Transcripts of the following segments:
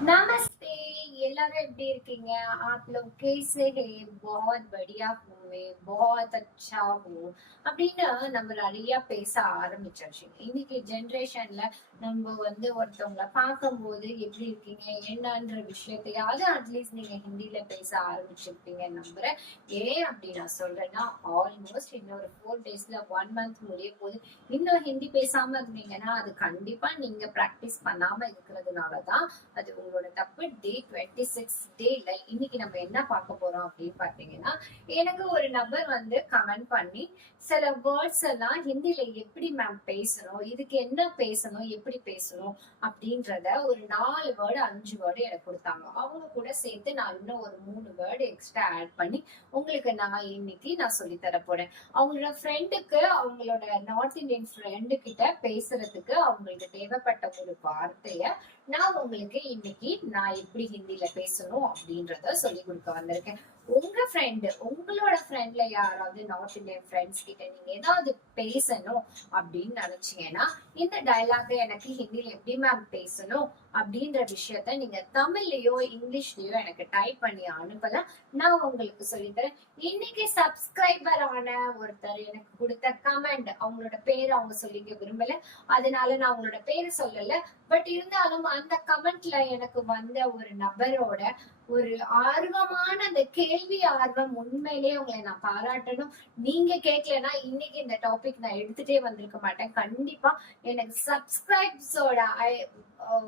Namaste. எல்லாரும் எப்படி இருக்கீங்க आप लोग कैसे हैं बहुत बढ़िया हूँ मैं बहुत अच्छा हूँ அப்படின்னு நம்ம நிறைய பேச ஆரம்பிச்சாச்சு இன்னைக்கு ஜெனரேஷன்ல நம்ம வந்து ஒருத்தவங்கள பார்க்கும்போது எப்படி இருக்கீங்க என்னன்ற விஷயத்தையாவது அட்லீஸ்ட் நீங்க ஹிந்தில பேச ஆரம்பிச்சிருப்பீங்க நம்புறேன் ஏன் அப்படி நான் சொல்றேன்னா ஆல்மோஸ்ட் இன்னொரு ஃபோர் டேஸ்ல ஒன் மந்த் முடிய போது இன்னும் ஹிந்தி பேசாம இருந்தீங்கன்னா அது கண்டிப்பா நீங்க ப்ராக்டிஸ் பண்ணாம இருக்கிறதுனாலதான் அது உங்களோட தப்பு டே டுவெண்ட்டி சிக்ஸ் டேல இன்னைக்கு நம்ம என்ன பார்க்க போறோம் அப்படின்னு பாத்தீங்கன்னா எனக்கு ஒரு நபர் வந்து கமெண்ட் பண்ணி சில வேர்ட்ஸ் எல்லாம் ஹிந்தில எப்படி மேம் பேசணும் இதுக்கு என்ன பேசணும் எப்படி பேசணும் அப்படின்றத ஒரு நாலு வேர்டு அஞ்சு வேர்டு எனக்கு கொடுத்தாங்க. அவங்க கூட சேர்த்து நான் இன்னும் ஒரு மூணு வேர்டு எக்ஸ்ட்ரா ஆட் பண்ணி உங்களுக்கு நான் இன்னைக்கு நான் சொல்லி தர போறேன். அவங்களோட ஃப்ரெண்டுக்கு அவங்களோட நார்த் இந்தியன் ஃப்ரெண்டு கிட்ட பேசுறதுக்கு அவங்களுக்கு தேவைப்பட்ட ஒரு வார்த்தைய நான் உங்களுக்கு இன்னைக்கு நான் எப்படி ஹிந்தில பேசணும் அப்படின்றத சொல்லி கொடுக்க வந்திருக்கேன். உங்க ஃப்ரெண்டு உங்களோட ஃப்ரெண்ட்ல யாராவது நார்த் இந்தியன் ஃப்ரெண்ட்ஸ் கிட்ட நீங்க ஏதாவது பேசணும் அப்படின்னு நினைச்சீங்கன்னா இந்த டைலாக எனக்கு ஹிந்தியில எப்படி மேம் பேசணும் அப்படின்ற விஷயத்த நீங்க தமிழ்லயோ இங்கிலீஷ்லயோ எனக்கு டைப் பண்ணி அனுப்பலாம் நான் உங்களுக்கு சொல்லித்தரேன். இன்னைக்கு சப்ஸ்கிரைபர் ஆன ஒருத்தர் எனக்கு கொடுத்த கமெண்ட் அவங்களோட பேரை அவங்க சொல்லிக்க விரும்பல. அதனால நான் அவங்களோட பேரை சொல்லல. பட் இருந்தாலும் அந்த கமெண்ட்ல எனக்கு வந்த ஒரு நபரோட ஒரு ஆர்வமான அந்த கேள்வி ஆர்வம் உண்மையிலேயே உங்களை நான் பாராட்டணும். நீங்க கேட்கலன்னா இன்னைக்கு இந்த டாபிக் நான் எடுத்துட்டே வந்திருக்க மாட்டேன். கண்டிப்பா எனக்கு சப்ஸ்கிரைப்ஸோட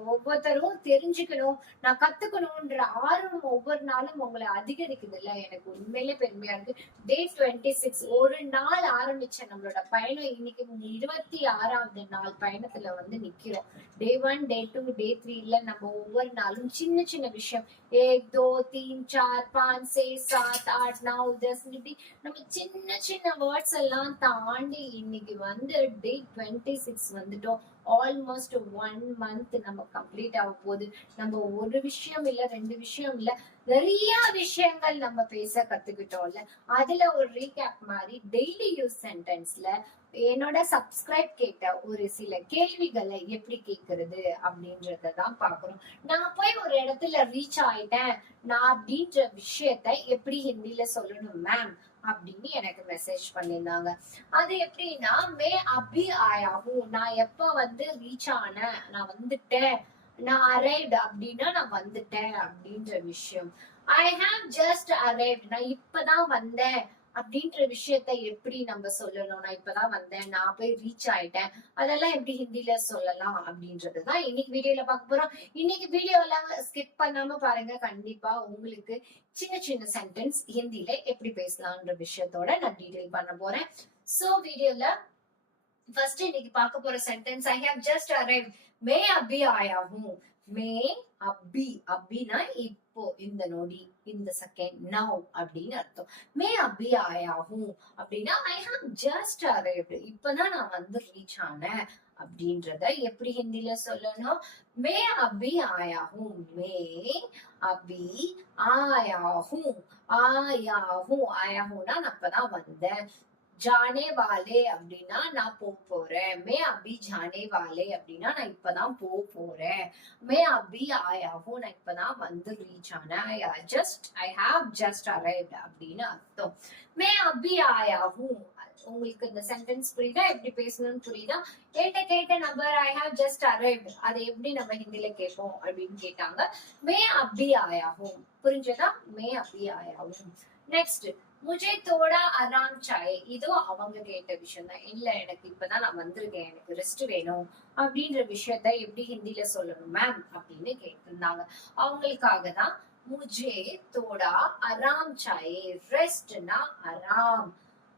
ஒவ்வொருத்தரும் தெரிஞ்சுக்கணும். நான் கத்துக்கணும்ன்ற ஆர்வம் ஒவ்வொரு நாளும் உங்களை அதிகரிக்குது இல்ல? எனக்கு உண்மையிலே பெருமையா இருக்கு. டே டுவெண்ட்டி சிக்ஸ் ஒரு நாள் ஆரம்பிச்ச நம்மளோட பயணம் இன்னைக்கு இருபத்தி ஆறாவது நாள் பயணத்துல வந்து நிக்கிறோம். டே ஒன் டே டூ டே த்ரீல நம்ம ஒவ்வொரு நாளும் சின்ன சின்ன விஷயம். ஏ தோ தீன் சார் பாஞ்ச் சே சாத் ஆட் நவ் தஸ் இப்படி நம்ம சின்ன சின்ன வேர்ட்ஸ் எல்லாம் தாண்டி இன்னைக்கு வந்து டே டுவெண்ட்டி சிக்ஸ் வந்துட்டோம். ஆல்மோஸ்ட் ஒன் மந்த் நம்ம கம்ப்ளீட் ஆக போகுது. நம்ம ஒரு விஷயம் இல்ல ரெண்டு விஷயம் இல்ல நிறைய விஷயங்கள் நம்ம பேச கத்துக்கிட்டோம்ல. அதுல ஒரு ரீகேப் மாதிரி டெய்லி யூஸ் சென்டென்ஸ்ல என்னோட சப்ஸ்கிரைப் கேட்ட ஒரு சில கேள்விகளை எப்படி கேக்குறது அப்படின்றத தான் பாக்குறோம் நான் போய் ஒரு இடத்துல ரீச் ஆயிட்டேன். நான் அப்படின்ற விஷயத்த எப்படி ஹிந்தில சொல்லணும் மேம் அப்படின்னு எனக்கு மெசேஜ் பண்ணியிருந்தாங்க. அது எப்படின்னா மே அபி ஆயாவும் நான் எப்ப வந்து ரீச் ஆனேன் நான் வந்துட்டேன் நான் அரைவ்ட் அப்படின்னா நான் வந்துட்டேன் அப்படின்ற விஷயம். ஐ ஹாவ் ஜஸ்ட் அரைவ்ட் நான் இப்பதான் வந்தேன். அப்படின்ற விஷயத்த எப்படி நம்ம சொல்லணும்? நான் இப்பதான் வந்தேன். நான் போய் ரீச் ஆயிட்டேன். அதெல்லாம் எப்படி ஹிந்தில சொல்லலாம் அப்படின்றதுதான் இன்னைக்கு வீடியோல பார்க்க போறோம். இன்னைக்கு வீடியோ எல்லாம் ஸ்கிப் பண்ணாம பாருங்க. கண்டிப்பா உங்களுக்கு சின்ன சின்ன சென்டென்ஸ் ஹிந்தில எப்படி பேசலாம்ன்ற விஷயத்தோட நான் டீடைல் பண்ண போறேன். சோ வீடியோல ஃபர்ஸ்ட் இன்னைக்கு பார்க்க போற sentence I have just arrive மே அபி ஆயா ஹூ மே அபி அபினா இப்போ இந்த நொடி இந்த செகண்ட் நவ் அப்படின்னு அர்த்தம். மே அபி ஆயா அப்படின்னா ஐ ஹாவ் ஜஸ்ட் அரைவ்டு இப்பதான் நான் வந்து ரீச் ஆனேன் அப்படின்றத எப்படி ஹிந்தில சொல்லணும்? மே அபி ஆயாகும் மே அபி ஆயாகும் ஆயாகும். ஆயாகும்னா நான் அப்பதான் வந்தேன். ஜானே வாலே அப்படின்னா நான் போக போறேன். மே அபி ஜானே வாலே அப்படின்னா நான் இப்பதான் போக போறேன். மே அபி ஆயாவும் நான் இப்பதான் வந்து ரீச் ஆனேன். Just I have just arrived அப்படின்னு அர்த்தம். மே அபி ஆயாவும் உங்களுக்கு இந்த சென்டென்ஸ் புரியுதா? எப்படி பேசணும்னு புரியுதா? கேட்ட கேட்ட number I have just arrived அதை எப்படி நம்ம ஹிந்தில கேட்போம் அப்படின்னு கேட்டாங்க. மே அபி ஆயாவும் புரிஞ்சதா? மே அபி ஆயாவும் நெக்ஸ்ட் முஜே தோடா அராம் சாய். இதுவும் அவங்க கேட்ட விஷயம் தான் இல்ல எனக்கு இப்பதான் நான் வந்திருக்கேன். எனக்கு ரெஸ்ட் வேணும் அப்படின்ற விஷயத்த எப்படி ஹிந்தில சொல்லணும் மேம் அப்படின்னு கேட்டிருந்தாங்க. அவங்களுக்காக தான் முஜே தோடா அராம் சாயே. ரெஸ்ட்னா அராம்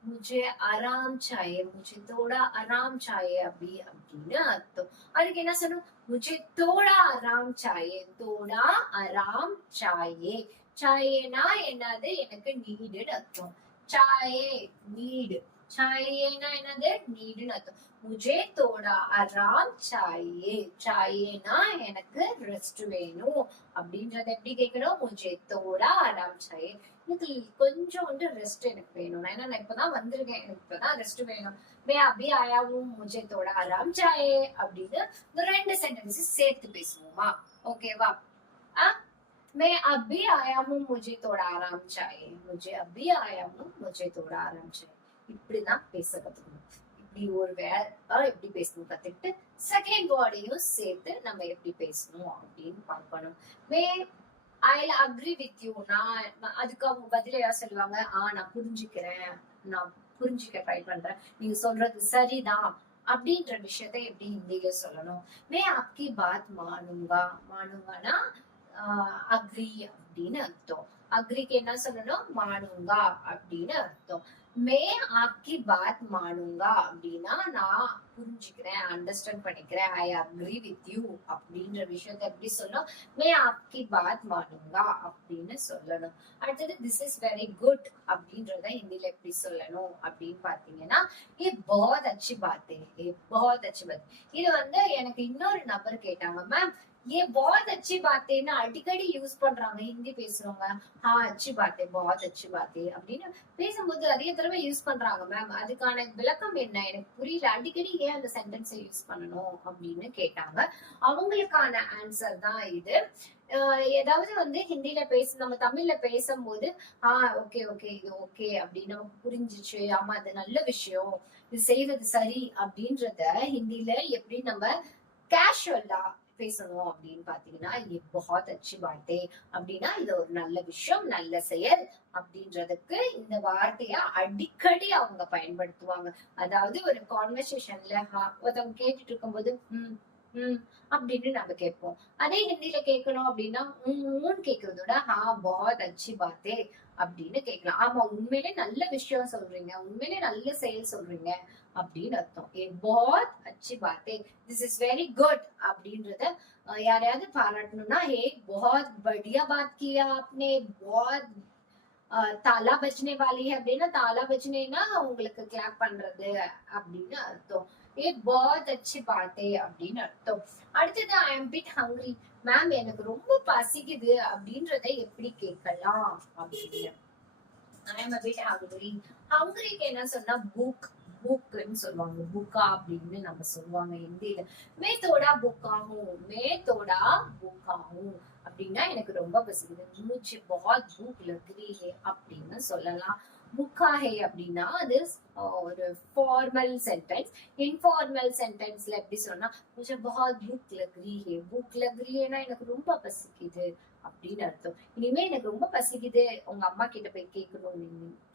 முஜே அராம் சாயே முஜே தோடா அராம் சாயே அப்படி அப்படின்னு அர்த்தம். அதுக்கு என்ன சொல்லணும்? முஜே தோடா அராம் சாயே தோடா அராம் சாயே. சாயேனா என்னது? எனக்கு நீடுன்னு அர்த்தம். சாயே நீடு. சாயேனா என்னது? நீடுன்னு அர்த்தம். முஜே தோடா அராம் சாயே. சாயேனா எனக்கு ரெஸ்ட் வேணும். அப்படின்றத எப்படி கேட்கணும்? முஜே தோடா அராம் சாயே. எனக்கு கொஞ்சம் வந்து ரெஸ்ட் எனக்கு வேணும். ஏன்னா நான் இப்பதான் வந்திருக்கேன். எனக்கு இப்பதான் ரெஸ்ட் வேணும். மே அபி ஆயாவும் முஜே தோடா அராம் சாயே அப்படின்னு ரெண்டு சென்டென்சஸ் சேர்த்து பேசுவோமா? ஓகேவா मैं अभी आया हूँ मुझे थोड़ा आराम चाहिए मुझे अभी आया हूँ मुझे थोड़ा आराम चाहिए இப்படிதான் பேச கத்துக்கணும் இப்படி ஒரு வேற எப்படி பேசணும் கத்துக்கிட்டு செகண்ட் வேர்டையும் சேர்த்து நம்ம எப்படி பேசணும் அப்படின்னு பார்க்கணும் may I agree with you நான் அதுக்கு அவங்க பதில யார் சொல்லுவாங்க ஆ நான் புரிஞ்சுக்கிறேன் நான் புரிஞ்சுக்க ட்ரை பண்றேன் நீங்க சொல்றது சரிதான் அப்படின்ற விஷயத்த எப்படி ஹிந்தில சொல்லணும் மே ஆப்கி பாத் மானுங்கா மானுங்கானா அக்ரி அப்படின்னு அர்த்தம். அக்ரிக்கு என்ன சொல்லணும்? மானுங்கா அப்படின்னு அர்த்தம். மே ஆப்கி பாத் மானுங்கா அப்படின்னா நான் புரிஞ்சுக்கிறேன் அண்டர்ஸ்டாண்ட் பண்ணிக்கிறேன். ஐ அக்ரி வித் யூ அப்படின்ற விஷயத்த எப்படி சொல்லணும்? மே ஆப்கி பாத் மானுங்கா அப்படின்னு சொல்லணும். அடுத்தது திஸ் இஸ் வெரி குட் அப்படின்றத ஹிந்தியில எப்படி சொல்லணும் அப்படின்னு பாத்தீங்கன்னா ஏ பஹத் அச்சு பாத்தே ஏ பஹத் அச்சு பாத் இது வந்து எனக்கு இன்னொரு நபர் கேட்டாங்க மேம் ये बहुत अच्छी बात है னா அடிக்கடி யூஸ் பண்றாங்க ஹிந்தி பேசுறவங்க ஆ अच्छी बात है बहुत अच्छी बात है அப்படின்னு பேசும்போது அதிக தடவை யூஸ் பண்றாங்க மேம் அதுக்கான விளக்கம் என்ன எனக்கு புரியல அடிக்கடி ஏன் அந்த சென்டென்ஸை யூஸ் பண்ணணும் அப்படின்னு கேட்டாங்க அவங்களுக்கான ஆன்சர் தான் இது அஹ் ஏதாவது வந்து ஹிந்தில பேச நம்ம தமிழ்ல பேசும்போது ஆ ஓகே ஓகே இது ஓகே அப்படின்னு நமக்கு புரிஞ்சிச்சு ஆமா அது நல்ல விஷயம் இது செய்வது சரி அப்படின்றத ஹிந்தில எப்படி நம்ம கேஷுவலா பேசணும் அப்படின்னு பாத்தீங்கன்னா இது बहुत अच्छी बात है அப்படின்னா இது ஒரு நல்ல விஷயம் நல்ல செயல் அப்படின்றதுக்கு இந்த வார்த்தைய அடிக்கடி அவங்க பயன்படுத்துவாங்க அதாவது ஒரு கான்வர்சேஷன்ல ஒருத்தவங்க கேட்டுட்டு இருக்கும்போது ம் ம் அப்படின்னு நம்ம கேட்போம் அதே ஹிந்தில கேட்கணும் அப்படின்னா உம் கேக்குறதோட ஹா बहुत अच्छी बात है அப்படின்னு கேட்கலாம் ஆமா உண்மையிலே நல்ல விஷயம் சொல்றீங்க உண்மையிலே நல்ல செயல் சொல்றீங்க அப்படின்னு அர்த்தம் ஏ बहुत अच्छी बात है திஸ் இஸ் வெரி குட் அப்படின்றத அஹ், யாரையாவது பாராட்டணும்னா ஏ बहुत बढ़िया बात किया आपने बहुत அஹ், தாலா பஜ்னே வாலி है அப்படின்னா தாலா பஜ்னேனா உங்களுக்கு கிளாப் பண்றது அப்படின்னு அர்த்தம் ஏ बहुत अच्छी बात है அப்படின்னு அர்த்தம் அடுத்தது I am bit hungry ma'am எனக்கு ரொம்ப பசிக்குது அப்படின்றத எப்படி கேட்கலாம் அப்படின்னு ஐ எம் பிட் ஹங்கிரி ஹங்கிரிக்கு என்ன சொன்னா புக் புக்குன்னு சொல்லுவாங்க. புக்கா அப்படின்னு நம்ம சொல்லுவாங்க ஹிந்தியில மேத்தோடா புக்காகும் மேத்தோடா புக்காகும் அப்படின்னா எனக்கு ரொம்ப பசிக்குது. மூச்சு பாத் பூக் லக்ரி ஹே அப்படின்னு சொல்லலாம். புக்கா ஹே அப்படின்னா அது அஹ், ஒரு ஃபார்மல் சென்டென்ஸ் இன்ஃபார்மல் சென்டென்ஸ்ல எப்படி சொன்னா मुझे बहुत भूख लग रही है भूख लग रही है ना எனக்கு ரொம்ப பசிக்குது அப்படின்னு அர்த்தம் இனிமே எனக்கு ரொம்ப பசிக்குது உங்க அம்மா கிட்ட போய் கேட்கணும்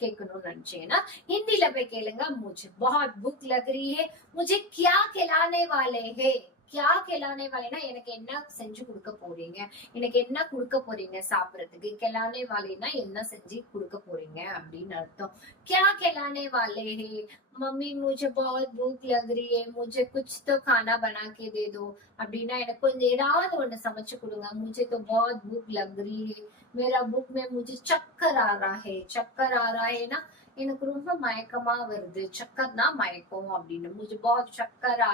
கேட்கணும்னு நினைச்சீங்கன்னா ஹிந்தில போய் கேளுங்க मुझे बहुत भूख लग रही है मुझे क्या खिलाने वाले हैं கியா கெலானே வாலினா எனக்கு என்ன செஞ்சு கொடுக்க போறீங்க? எனக்கு என்ன கொடுக்க போறீங்க சாப்பிடறதுக்கு? கெலானே வாலினா என்ன செஞ்சு கொடுக்க போறீங்க? அப்படின்னு அர்த்தம். கியா கெலானே வாலே? ஹே மம்மி முஜே பஹத் பூக் லக் ரீ குச் தோ கானா பனா கே தே தோ அப்படின்னா எனக்கு கொஞ்சம் ஏதாவது ஒண்ணு சமைச்சு கொடுங்க. முஜே தோ பஹத் பூக் லக் மேரா புக் மே முஜே சக்கர் ஆ ஹே சக்கர் ஆ ரா எனக்கு ரொம்ப மயக்கமா வருது. சக்கர் தான் மயக்கம் அப்படின்னு. முஜே பஹத் சக்கர் ஆ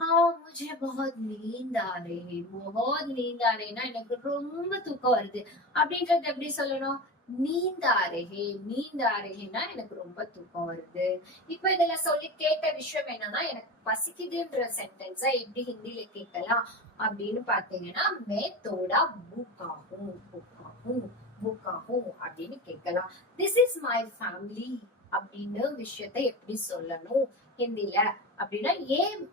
हाँ मुझे बहुत नींद आ रही है बहुत नींद आ रही है ना எனக்கு ரொம்ப தூக்கம் வருது அப்படின்றது எப்படி சொல்லணும் நீந்த ஆரே நீந்த ஆரேன்னா எனக்கு ரொம்ப தூக்கம் வருது இப்ப இதுல சொல்லி கேட்ட விஷயம் என்னன்னா எனக்கு பசிக்குதுன்ற சென்டென்ஸா எப்படி ஹிந்தில கேட்கலாம் அப்படின்னு பாத்தீங்கன்னா மே தோடா பூக்காகும் பூக்காகும் பூக்காகும் அப்படின்னு கேட்கலாம் திஸ் இஸ் மை ஃபேமிலி அப்படின்னு விஷயத்த எப்படி சொல்லணும் ஹிந்தில அப்படின்னா ஏன்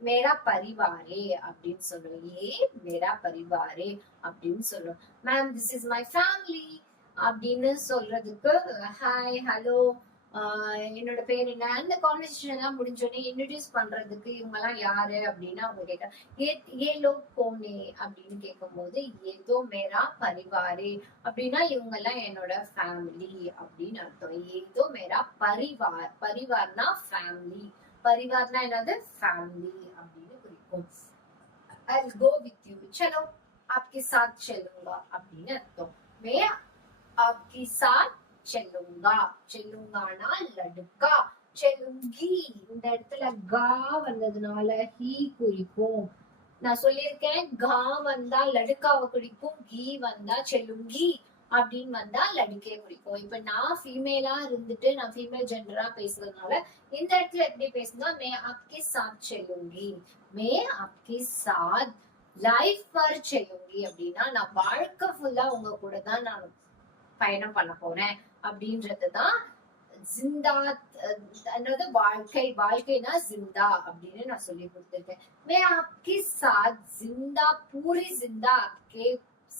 மேரா பரிவாரே அப்படின்னு சொல்லணும் ஏ மேரா பரிவாரே அப்படின்னு சொல்லணும் ma'am this is my family அப்படின்னு சொல்றதுக்கு ஹாய் ஹலோ என்னோட பேர் என்ன? அந்த கான்வர்சேஷன் எல்லாம் முடிஞ்சோடனே இன்ட்ரடியூஸ் பண்றதுக்கு இவங்க எல்லாம் யாரு அப்படின்னு அவங்க கேட்டா ஏ ஏ லோக் கோனே அப்படின்னு கேட்கும்போது ஏதோ மேரா பரிவாரே அப்படின்னா இவங்க எல்லாம் என்னோட ஃபேமிலி அப்படின்னு அர்த்தம். ஏதோ மேரா பரிவார் பரிவார்னா ஃபேமிலி பரிவார்னா என்னது? ஃபேமிலி அப்படின்னு குறிக்கும். ஐ கோ வித் யூ சலோ आपके साथ चलूंगा அப்படின்னு அர்த்தம். மே आपके साथ चलूंगा चलूंगाனா लड़का செல்லுங்கி இந்த இடத்துல கா வந்ததுனால ஹி குறிக்கும். நான் சொல்லியிருக்கேன் கா வந்தா லடுக்காவை குறிக்கும் கீ வந்தா செல்லுங்கி. அப்படின்னு வந்தா லடுக்கே குறிக்கும் இப்ப நான் ஃபீமேலா இருந்துட்டு நான் ஃபீமேல் ஜெண்டரா பேசுறதுனால இந்த இடத்துல எப்படி பேசுனா மே ஆப்கி சாத் செய்யுங்கி மே ஆப்கி சாத் லைஃப் பர் செய்யுங்கி அப்படின்னா நான் வாழ்க்கை ஃபுல்லா உங்க கூட தான் நான் பயணம் பண்ண போறேன் அப்படின்றதுதான் ஜிந்தா அதாவது வாழ்க்கை வாழ்க்கைனா ஜிந்தா அப்படின்னு நான் சொல்லி கொடுத்துருக்கேன். மே ஆப்கி சாத் ஜிந்தா பூரி ஜிந்தா ஆப்கே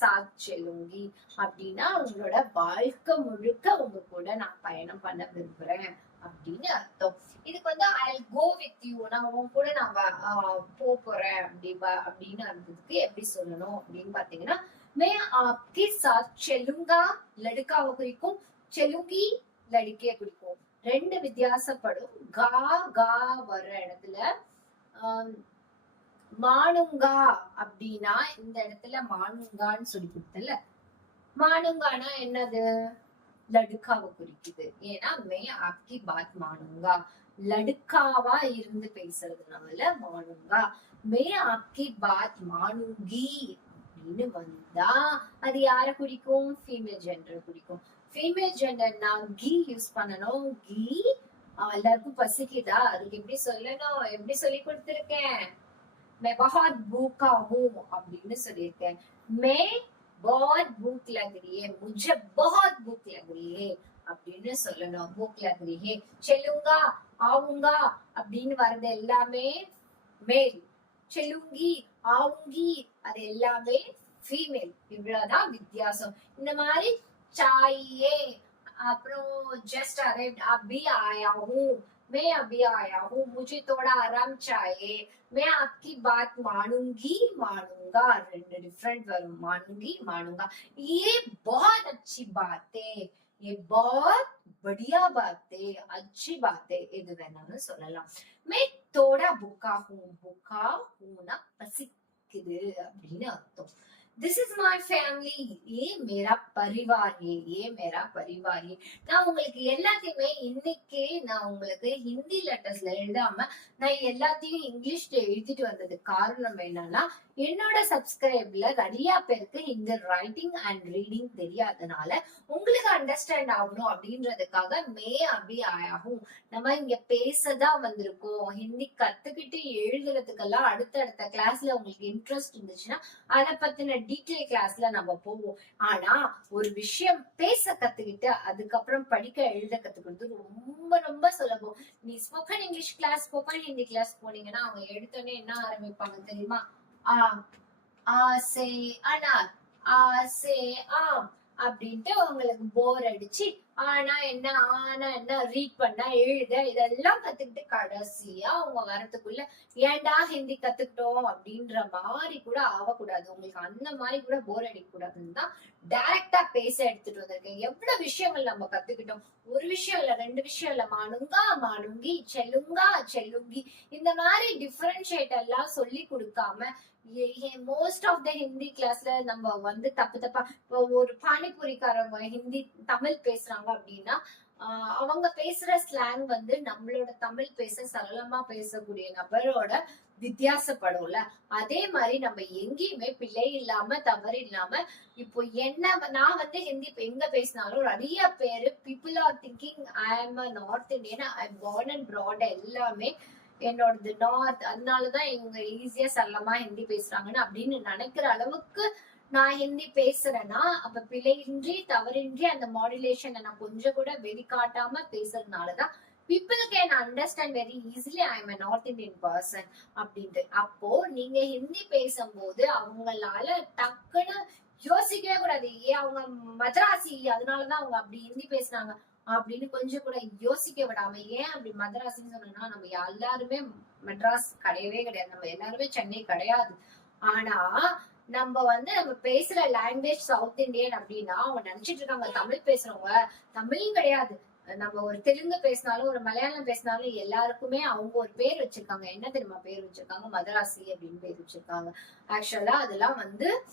साथ செலுங்கி அப்படின்னா உங்களோட வாழ்க்கை முழுக்க உங்க கூட நான் பயணம் பண்ண விரும்புறேன் அப்படின்னு அர்த்தம். இதுக்கு வந்து ஐ கோ வித் யூ நான் உன் கூட நான் வ- போ போறேன் அப்படி அப்படின்னு அர்த்தத்துக்கு எப்படி சொல்லணும் அப்படின்னு பாத்தீங்கன்னா மே ஆப்கி சாத் செலுங்கா லடுக்காவை குறிக்கும் செலுங்கி லடுக்கிய குறிக்கும். ரெண்டு வித்தியாசப்படும். கா கா வர்ற இடத்துல ஆஹ் மானுங்கா அப்படின்னா இந்த இடத்துல மானுங்கான்னு சொல்லி கொடுத்தல மானுங்கானா என்னது? லடுக்காவை குறிக்குது. ஏன்னா மே ஆப்கி பாத் மானுங்கா. லடுக்காவா இருந்து பேசுறதுனால மானுங்கா. மே ஆப்கி பாத் மானுங்கி அப்படின்னு வந்தா அது யார குறிக்கும்? ஃபீமேல் ஜெண்டர் குறிக்கும். ஃபீமேல் ஜெண்டர்னா கீ யூஸ் பண்ணணும். கீ எல்லாருக்கும் பசிக்குதா? அதுக்கு எப்படி சொல்லணும்? எப்படி சொல்லி கொடுத்திருக்கேன்? मैं बहुत भूखा हूँ அப்படின்னு சொல்லியிருக்கேன் मैं बहुत भूख लग रही है मुझे बहुत भूख लग रही है அப்படின்னு சொல்லணும் भूख लग रही है செல்லுங்கா ஆவுங்கா அப்படின்னு வர்றது எல்லாமே மேல் செல்லுங்கி ஆவுங்கி அது எல்லாமே ஃபீமேல் இவ்வளவுதான் வித்தியாசம் இந்த மாதிரி சாயே அப்புறம் ஜஸ்ட் अरेव्ड अभी आया हूँ मैं अभी आया हूँ, मुझे थोड़ा आराम चाहिए। मैं आपकी बात मानूँगी, मानूँगा रेंडर डिफरेंट वर्ब मानूँगी, मानूँगा। ये बहुत अच्छी बात है ये बहुत बढ़िया बात है अच्छी बात है इधर मैं सोला मैं थोड़ा வேணாம்னு हूँ மே हूँ ना ஹூ के ஹூனா अभी ना तो। திஸ் இஸ் மை ஃபேமிலி ஏ மேரா பரிவார் ஏ ஏ மேரா பரிவார். ஏ நான் உங்களுக்கு எல்லாத்தையுமே இன்னைக்கே நான் உங்களுக்கு ஹிந்தி லெட்டர்ஸ்ல எழுதாம நான் எல்லாத்தையும் இங்கிலீஷ்ல எழுதிட்டு வந்ததுக்கு காரணம் என்னன்னா என்னோட சப்ஸ்கிரைப்ல நிறைய பேருக்கு இந்த ரைட்டிங் அண்ட் ரீடிங் தெரியாதனால உங்களுக்கு அண்டர்ஸ்டாண்ட் ஆகணும் அப்படின்றதுக்காக மே அபி ஆகும் நம்ம இங்க பேசதான் வந்திருக்கோம். ஹிந்தி கத்துக்கிட்டு எழுதுறதுக்கெல்லாம் அடுத்தடுத்த கிளாஸ்ல உங்களுக்கு இன்ட்ரெஸ்ட் இருந்துச்சுன்னா அதை பத்தின டீட்டெயில் கிளாஸ்ல நம்ம போவோம். ஆனா ஒரு விஷயம் பேச கத்துக்கிட்டு அதுக்கப்புறம் படிக்க எழுத கத்துக்கிறது ரொம்ப ரொம்ப சுலபம். நீ spoken English class spoken Hindi class போனீங்கன்னா அவங்க எடுத்தோடனே என்ன ஆரம்பிப்பாங்க தெரியுமா? ஆ ஆ சே அனார் ஆ ஆம் அப்படின்ட்டு உங்களுக்கு போர் அடிச்சு ஆனா என்ன ஆனா என்ன ரீட் பண்ண எழுத இதெல்லாம் கத்துக்கிட்டு கடைசியா அவங்க வரத்துக்குள்ள ஏன்டா ஹிந்தி கத்துக்கிட்டோம் அப்படின்ற மாதிரி கூட ஆகக்கூடாது. உங்களுக்கு அந்த மாதிரி கூட போர் அடிக்க கூடாதுன்னு தான் டைரக்டா பேச எடுத்துட்டு வந்திருக்கேன். எவ்வளவு விஷயங்கள் நம்ம கத்துக்கிட்டோம்? ஒரு விஷயம் இல்ல ரெண்டு விஷயம் இல்ல. மானுங்கா மானுங்கி செல்லுங்கா செல்லுங்கி. இந்த மாதிரி டிஃபரன்ஷியேட் எல்லாம் சொல்லி கொடுக்காம மோஸ்ட் ஆஃப் த ஹிந்தி கிளாஸ்ல நம்ம வந்து தப்பு தப்பா ஒரு பானிபூரிக்காரவங்க ஹிந்தி தமிழ் பேசுறாங்க. அப்படின்னா அவங்க பேசுற ஸ்லாங் வந்து நம்மளோட தமிழ் பேச சரளமா பேசக்கூடிய நபரோட வித்தியாசப்படும்ல. அதே மாதிரி நம்ம எங்கேயுமே பிழை இல்லாம தவறு இல்லாம இப்போ என்ன நான் வந்து ஹிந்தி எங்க பேசினாலும் நிறைய பேரு people are thinking I am a north Indian I born and brought எல்லாமே என்னோடது நார்த் அதனாலதான் இவங்க ஈஸியா சரளமா ஹிந்தி பேசுறாங்கன்னு அப்படின்னு நினைக்கிற அளவுக்கு நான் ஹிந்தி பேசுறேன்னா அப்ப பிழையின்றி தவறின்றி அந்த மாடுலேஷனை நான் கொஞ்சம் கூட வெளிக்காட்டாம பேசுறதுனாலதான் people can understand very easily I am north Indian person அப்படின்ட்டு. அப்போ நீங்க ஹிந்தி பேசும்போது அவங்களால டக்குன்னு யோசிக்கவே கூடாது. ஏன் அவங்க மதராசி அதனாலதான் அவங்க அப்படி ஹிந்தி பேசுனாங்க அப்படின்னு கொஞ்சம் கூட யோசிக்க விடாம ஏன் அப்படி மதராசின்னு சொன்னோம்னா நம்ம எல்லாருமே மெட்ராஸ் கிடையவே கிடையாது. நம்ம எல்லாருமே சென்னை கிடையாது. ஆனா நம்ம வந்து நம்ம பேசுற லாங்குவேஜ் சவுத் இந்தியன் அப்படின்னா அவங்க நினைச்சிட்டு இருக்காங்க. தமிழ் பேசுறவங்க தமிழும் கிடையாது. நம்ம ஒரு தெலுங்கு பேசினாலும் ஒரு மலையாளம் பேசினாலும் எல்லாருக்குமே அவங்க ஒரு பேர் வச்சிருக்காங்க. என்ன தெரியுமா பேர் வச்சிருக்காங்க? மதராசி அப்படின்னு பேர் வச்சிருக்காங்க. ஆக்சுவலா அதெல்லாம் வந்து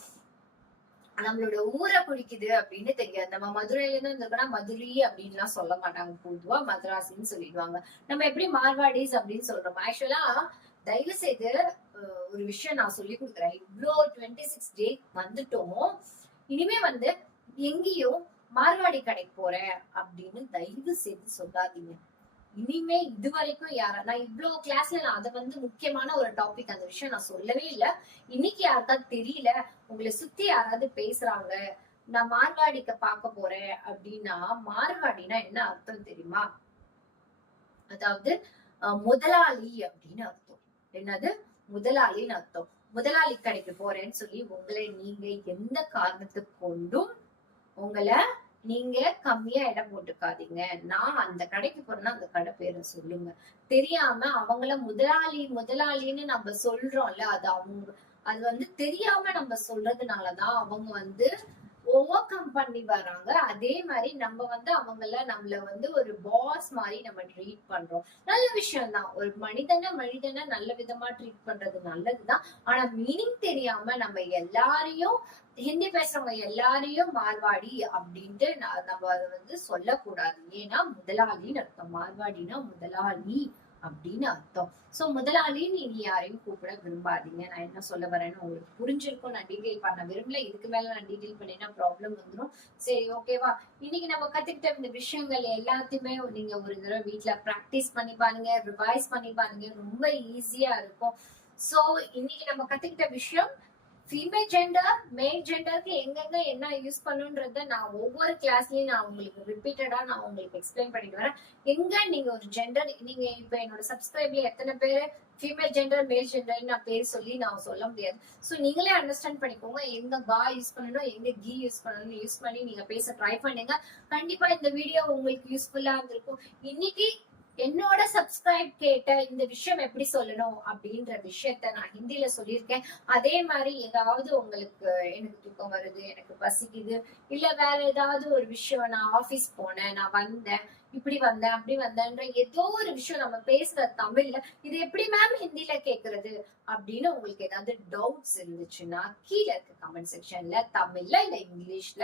நம்மளோட ஊரை குறிக்குது அப்படின்னு தெரியாது. நம்ம மதுரையில இருந்து வந்திருக்கோம்னா மதுரை அப்படின்லாம் சொல்ல மாட்டாங்க. பொதுவா மதராசின்னு சொல்லிடுவாங்க. நம்ம எப்படி மார்வாடிஸ் அப்படின்னு சொல்றோம். ஆக்சுவலா தயவு செய்து ஒரு விஷயம் நான் சொல்லி கொடுக்குறேன். இவ்வளோ டுவெண்ட்டி சிக்ஸ் டே வந்துட்டோம். இனிமே வந்து எங்கேயும் மார்வாடி கடைக்கு போறேன் அப்படின்னு தயவு செய்து சொல்லாதீங்க. இனிமே இது வரைக்கும் யாரா நான் இவ்வளவு கிளாஸ்ல நான் அதை வந்து முக்கியமான ஒரு டாபிக் அந்த விஷயம் நான் சொல்லவே இல்ல. இன்னைக்கு யாருக்காவது தெரியல உங்களை சுத்தி யாராவது பேசுறாங்க நான் மார்வாடிக்க பார்க்க போறேன் அப்படின்னா மார்வாடினா என்ன அர்த்தம் தெரியுமா? அதாவது முதலாளி அப்படின்னு அர்த்தம். என்னது? முதலாளின்னு அர்த்தம். முதலாளி கடைக்கு போறேன்னு சொல்லி உங்களை நீங்க எந்த காரணத்துக்கு கொண்டும் உங்களை நீங்க கம்மியா இடம் போட்டுக்காதீங்க. நான் அந்த கடைக்கு போறேன்னா அந்த கடை பேரை சொல்லுங்க. தெரியாம அவங்கள முதலாளி முதலாளின்னு நம்ம சொல்றோம்ல அது அவங்க அது வந்து தெரியாம நம்ம சொல்றதுனாலதான் அவங்க வந்து ஓவர் கம் பண்ணி வராங்க. அதே மாதிரி நம்ம வந்து அவங்கள நம்மள வந்து ஒரு பாஸ் மாதிரி நம்ம ட்ரீட் பண்றோம். நல்ல விஷயம் தான் ஒரு மனிதனை மனிதனை நல்ல விதமா ட்ரீட் பண்றது நல்லதுதான். ஆனா மீனிங் தெரியாம நம்ம எல்லாரையும் ஹிந்தி பேசுறவங்க எல்லாரையும் மார்வாடி அப்படின்ட்டு நம்ம அதை வந்து சொல்லக்கூடாது. ஏன்னா முதலாளின்னு அர்த்தம். மார்வாடினா முதலாளி. அப்படின்னு அர்த்தம். சோ முதலாளின்னு நீ யாரையும் கூப்பிட விரும்பாதீங்க. நான் என்ன சொல்ல வரேன்னு உங்களுக்கு புரிஞ்சிருக்கும். நான் டீடைல் பண்ண விரும்பல. இதுக்கு மேல நான் டீடைல் பண்ணினா ப்ராப்ளம் வந்துடும் சரி ஓகேவா இன்னைக்கு நம்ம கத்துக்கிட்ட இந்த விஷயங்கள் எல்லாத்தையுமே நீங்க ஒரு தடவை வீட்ல ப்ராக்டிஸ் பண்ணி பாருங்க. ரிவைஸ் பண்ணி பாருங்க. ரொம்ப ஈஸியா இருக்கும். சோ இன்னைக்கு நம்ம கத்துக்கிட்ட விஷயம் ஃபீமேல் ஜெண்டர் மேல் ஜெண்டருக்கு எங்கெங்க என்ன யூஸ் பண்ணுன்றத நான் ஒவ்வொரு கிளாஸ்லயும் நான் உங்களுக்கு ரிப்பீட்டடா நான் உங்களுக்கு எக்ஸ்பிளைன் பண்ணிட்டு வரேன். எங்க நீங்க ஒரு ஜெண்டர் நீங்க இப்ப என்னோட சப்ஸ்கிரைப்ல எத்தனை பேர்? ஃபீமேல் ஜெண்டர் மேல் ஜெண்டர் நான் பேர் சொல்லி நான் சொல்ல முடியாது. ஸோ நீங்களே அண்டர்ஸ்டாண்ட் பண்ணிக்கோங்க எங்க பா யூஸ் பண்ணணும் எங்க கீ யூஸ் பண்ணணும் யூஸ் பண்ணி நீங்க பேச ட்ரை பண்ணுங்க. கண்டிப்பா இந்த வீடியோ உங்களுக்கு யூஸ்ஃபுல்லா இருந்திருக்கும். இன்னைக்கு என்னோட சப்ஸ்கிரைப் கேட்ட இந்த விஷயம் எப்படி சொல்லணும் அப்படின்ற விஷயத்த நான் ஹிந்தில சொல்லியிருக்கேன். அதே மாதிரி ஏதாவது உங்களுக்கு எனக்கு தூக்கம் வருது எனக்கு பசிக்குது இல்ல வேற ஏதாவது ஒரு விஷயம் நான் ஆபீஸ் போனேன் நான் வந்தேன் இப்படி வந்தேன் அப்படி வந்தேன்ற ஏதோ ஒரு விஷயம் நம்ம பேசுற தமிழ்ல இது எப்படி மேம் ஹிந்தில கேக்குறது அப்படின்னு உங்களுக்கு ஏதாவது டவுட்ஸ் இருந்துச்சுன்னா கீழே இருக்க கமெண்ட் செக்ஷன்ல தமிழ்ல இல்ல இங்கிலீஷ்ல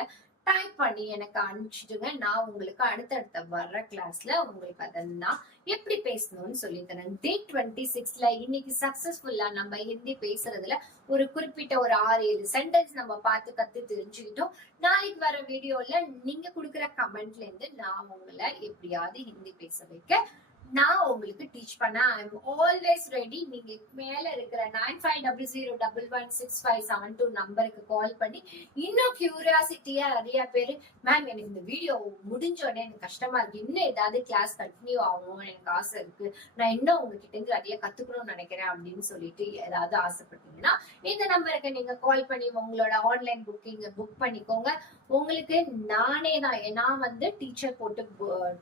டைப் பண்ணி எனக்கு அனுப்பிச்சிடுங்க. நான் உங்களுக்கு அடுத்தடுத்த வர்ற கிளாஸ்ல உங்களுக்கு அதை நான் எப்படி பேசணும்னு சொல்லி தரேன். டே டுவெண்ட்டி சிக்ஸ்ல இன்னைக்கு சக்சஸ்ஃபுல்லா நம்ம ஹிந்தி பேசுறதுல ஒரு குறிப்பிட்ட ஒரு ஆறு ஏழு சென்டென்ஸ் நம்ம பார்த்து கத்து தெரிஞ்சுக்கிட்டோம். நாளைக்கு வர வீடியோல நீங்க கொடுக்குற கமெண்ட்ல இருந்து நான் உங்களை எப்படியாவது ஹிந்தி பேச வைக்க நான் உங்களுக்கு டீச் பண்ண ஐ எம் ஆல்வேஸ் ரெடி நீங்க மேல இருக்கிற nine five double zero double one six five seven two நம்பருக்கு கால் பண்ணி இன்னும் கியூரியாசிட்டியா நிறைய பேர் மேம் எனக்கு இந்த வீடியோ முடிஞ்ச உடனே எனக்கு கஷ்டமா இருக்கு. இன்னும் ஏதாவது கிளாஸ் கண்டினியூ ஆகணும்னு எனக்கு ஆசை இருக்கு. நான் இன்னும் உங்ககிட்ட இருந்து நிறைய கத்துக்கணும்னு நினைக்கிறேன் அப்படின்னு சொல்லிட்டு ஏதாவது ஆசைப்பட்டீங்கன்னா இந்த நம்பருக்கு நீங்க கால் பண்ணி உங்களோட ஆன்லைன் புக்கிங் புக் பண்ணிக்கோங்க. உங்களுக்கு நானே தான் நான் வந்து டீச்சர் போட்டு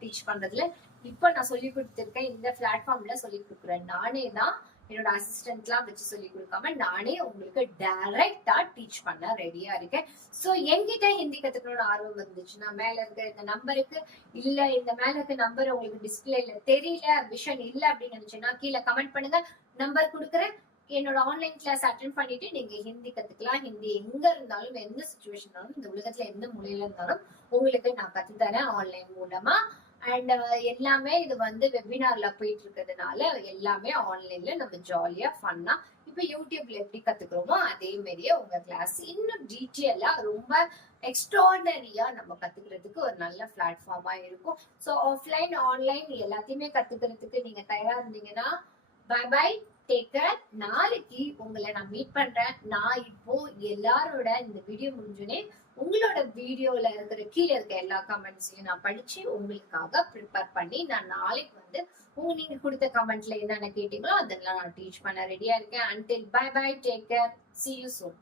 டீச் பண்றதுல இப்ப நான் சொல்லி கொடுத்துருக்கேன் இந்த பிளாட்ஃபார்ம்ல சொல்லி கொடுக்குறேன். நானே தான் என்னோட அசிஸ்டன்ட்லாம் வச்சு சொல்லி கொடுக்காம நானே உங்களுக்கு டைரக்டா டீச் பண்ண ரெடியா இருக்கேன். சோ எங்கிட்ட ஹிந்தி கத்துக்கணும்னு ஆர்வம் இருந்துச்சுன்னா மேல இருக்க இந்த நம்பருக்கு இல்ல இந்த மேல இருக்க நம்பர் உங்களுக்கு டிஸ்பிளேல தெரியல விஷன் இல்ல அப்படின்னு நினைச்சுன்னா கீழே கமெண்ட் பண்ணுங்க. நம்பர் கொடுக்குறேன். என்னோட ஆன்லைன் கிளாஸ் அட்டன் பண்ணிட்டு நீங்க ஹிந்தி கத்துக்கலாம். ஹிந்தி எங்க இருந்தாலும் எந்த சுச்சுவேஷன் இந்த உலகத்துல எந்த மூலையில இருந்தாலும் உங்களுக்கு நான் கத்து தரேன் ஆன்லைன் மூலமா. அண்ட் uh, எல்லாமே இது வந்து வெபினார்ல போயிட்டு இருக்கிறதுனால எல்லாமே ஆன்லைன்ல நம்ம ஜாலியா ஃபன்னா இப்ப யூடியூப்ல எப்படி கத்துக்கிறோமோ அதே மாதிரியே உங்க கிளாஸ் இன்னும் டீட்டெயிலா ரொம்ப எக்ஸ்ட்ராடனரியா நம்ம கத்துக்கிறதுக்கு ஒரு நல்ல பிளாட்ஃபார்மா இருக்கும். ஸோ ஆஃப்லைன் ஆன்லைன் எல்லாத்தையுமே கத்துக்கிறதுக்கு நீங்க தயாரா இருந்தீங்கன்னா பை பை டேக்கர் நாளைக்கு உங்களை நான் மீட் பண்றேன். நான் இப்போ எல்லாரோட இந்த வீடியோ முடிஞ்சுனே உங்களோட வீடியோல இருக்கிற கீழே இருக்க எல்லா கமெண்ட்ஸையும் நான் படிச்சு உங்களுக்காக ப்ரிப்பேர் பண்ணி நான் நாளைக்கு வந்து உங்க நீங்க கொடுத்த கமெண்ட்ல என்னென்ன கேட்டீங்களோ அதெல்லாம் நான் டீச் பண்ண ரெடியா இருக்கேன். Until bye bye take care see you soon